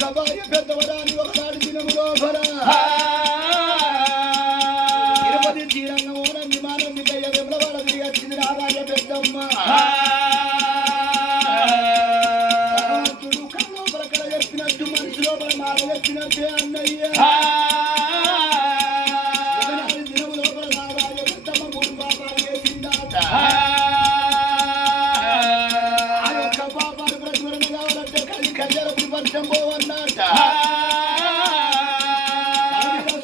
ఒక్క భార్య పెద్దవరాని ఒకనాడు దినము లోపల 20 తీరంగం ఓనం విమానం విజయ విమలవాడ తిరిగి వచ్చింది నా భార్య పెద్దమ్మ భగవంతుడు కళ్ళోపల కళ చెప్పినట్టు మనసు లోపల మాట చెప్పినట్టే అన్నయ్య ఒకనాడు దినము లోపల నా భార్య పెద్దమ్మ 3 పాపాలు చేసిందాట ఆ యొక్క పాపాలు ప్రచురణ కావాలంటే కలిసి కళ్యాణపురి వర్షం పోవన్నాట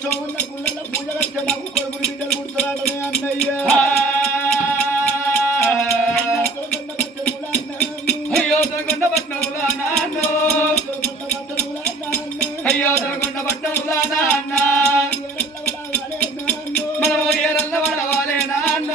సోమన్న గుళ్ళ పూజ కడితే నాకు కొడుకులు బిడ్డలు పుడుతున్నాడనే అన్నయ్య అయ్యో దొరకొండ పట్టణములా నాన్న మనం ఏరల్ల పడవాలే నాన్న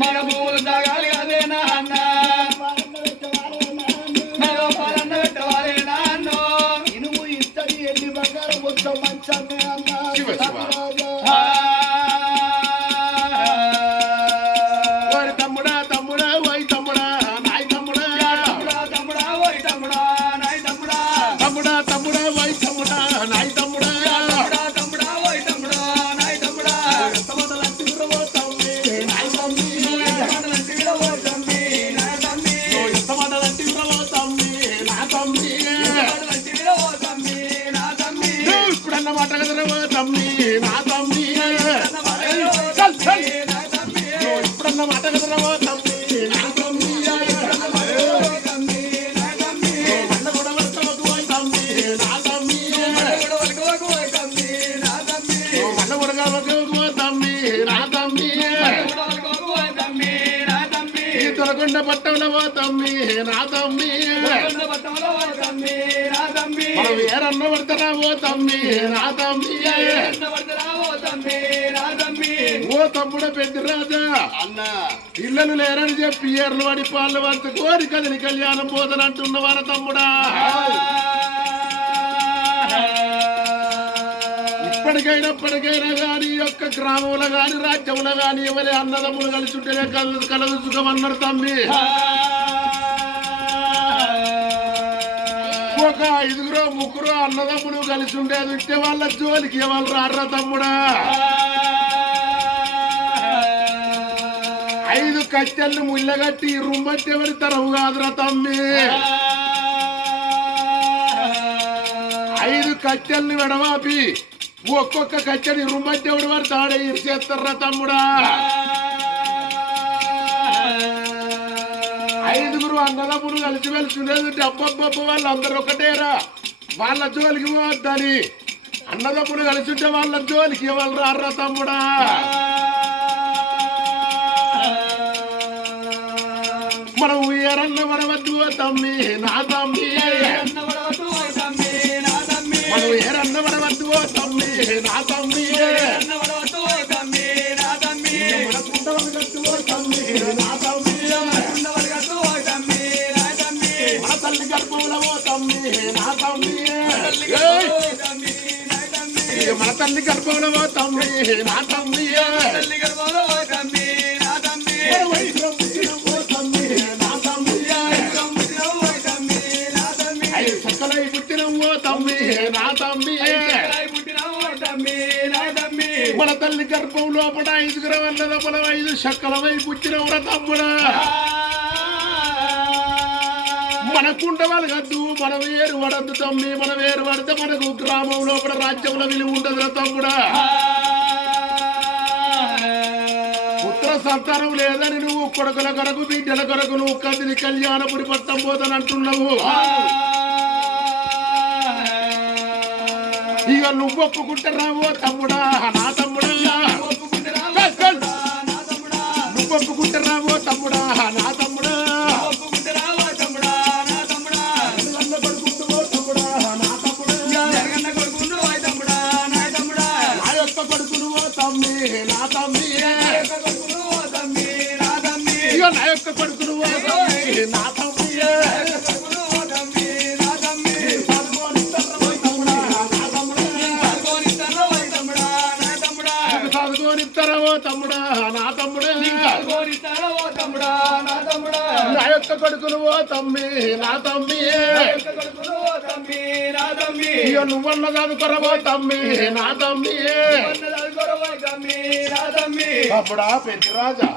మన భూములు తాగాలి అదే నాన్న మనం పాలన్న పెట్టవాలే నాన్న ఇనుము ఇత్తడి ఎన్ని బంగారం మొత్తం మంచమే అన్నా తమ్ముడా తమ్ముడా ఓయ్ తమ్ముడా నాయ్ తమ్ముడా తమ్ముడా ఓయ్ తమ్ముడా నాయ్ తమ్ముడా తమ్ముడా తమ్ముడా ఓయ్ తమ్ముడా నాయ్ తమ్ముడా తమ్ముడా ఓయ్ తమ్ముడా నాయ్ తమ్ముడా ఎంతమంది ఓ తమ్మి నాయ్ తమ్మి ఎంతమంది ఓ తమ్మి నాయ్ తమ్మి ఎంతమంది ఓ తమ్మి నా తమ్మి ఎంతమంది ఓ తమ్మి నా తమ్మి ఇప్పుడన్న మాట కదరా ఓ తమ్మి నా తమ్మి చల్ చల్ నా తమ్మి ఇప్పుడన్న మాట కదరా ఓ తమ్మి నా తమ్మి అన్న కూడా వర్తవకు ఓ తమ్మి నా తమ్మి అన్న కూడా కావకు ఓ తమ్మి నా తమ్మి ఈ దొరకొండ పట్టంలో ఓ తమ్మి నా తమ్మి మనం ఏరన్న పడతారా ఓ తమ్మి నా తమ్మి ఓ తమ్ముడ పెద్ద రాజా అన్న ఇళ్ళను లేరని చెప్పి ఏర్లు పడి పాళ్ళు వంత కోరి కదిలి కళ్యాణం పోదనంటున్నవార తమ్ముడా ఇప్పటికైనా గాని యొక్క గ్రామంలో గాని రాజ్యంలో గాని ఎవరి అన్నదమ్ములు కలిసి ఉంటేనే కలదు సుఖమన్నారు తమ్మి ఒక 5 3 అన్నదమ్ములు కలిసి ఉండేది ఉంటే వాళ్ళ జోలికి వాళ్ళు రారా తమ్ముడా 5 కట్టెలను ముళ్ళగట్టి రుమ్మట్టి ఎవరి తరవు కాదురా తమ్మి 5 కట్టెల్ని విడవాపి ఒక్కొక్క కట్టెని రుమ్మట్టి ఎవడు వారు తాడే ఇరిచేస్తారా తమ్ముడా 5 అన్నదమ్ములు కలిసి వెలిసి ఉండేది డబ్బబ్బబ్బ వాళ్ళందరూ ఒకటేరా వాళ్ళ జోలికి పోద్దని అన్నదమ్ములు కలిసి ఉంటే వాళ్ళ జోలికి వాళ్ళు రారా తమ్ముడా మనం ఏరన్న పడవద్దు తమ్మి నా తమ్మి మనం ఏరన్న పడవద్దు తమ్మి నా తమ్మి మన కుండవలగద్దు తమ్మి నా తమ్మి మన తల్లి గర్భంలో తమ్మి నా తమ్మి మన తల్లి గర్భంలో తమ్మి నా తమ్మి సకలై పుట్టినవో తమ్మి నా తమ్మి మన తల్లి గర్భం లోపల 5 వల్ల 5 శక్కలమై పుట్టినవర తమ్ముడా మన కుండవాళ్ళు కద్దు మన వేరు పడద్దు తమ్మి మన వేరు పడితే మనకు గ్రామం లోపల రాజ్యంలో విలువ ఉండదురా తమ్ముడా పుత్ర సంతానం లేదని నువ్వు కొడుకుల కొరకు బిడ్డల కొరకు నువ్వు కదిలి కళ్యాణపురి పట్టం పోతానంటున్నావు ఇక నువ్వు ఒప్పుకుంటున్నావు తమ్ముడా నా తమ్ముడా నువ్వు ఒప్పుకుంటున్నావు తమ్ముడా నా తమ్ముడా నా తమ్మి నా యొక్క కొడుకును నా తమ్మి పోనిస్తారా ఓ తమ్ముడా నా తమ్ముడే కోరిస్తారా ఓ తమ్ముడా నా తమ్ముడా నా యొక్క కొడుకులు ఓ తమ్మి నా తమ్మి కొడుకులు ఓ తమ్మి నా తమ్మి ఇక నువ్వన్న చదువుకోరవో తమ్మి నా తమ్మి తమ్మి నా తమ్మి తమ్ముడా పెద్ద రాజా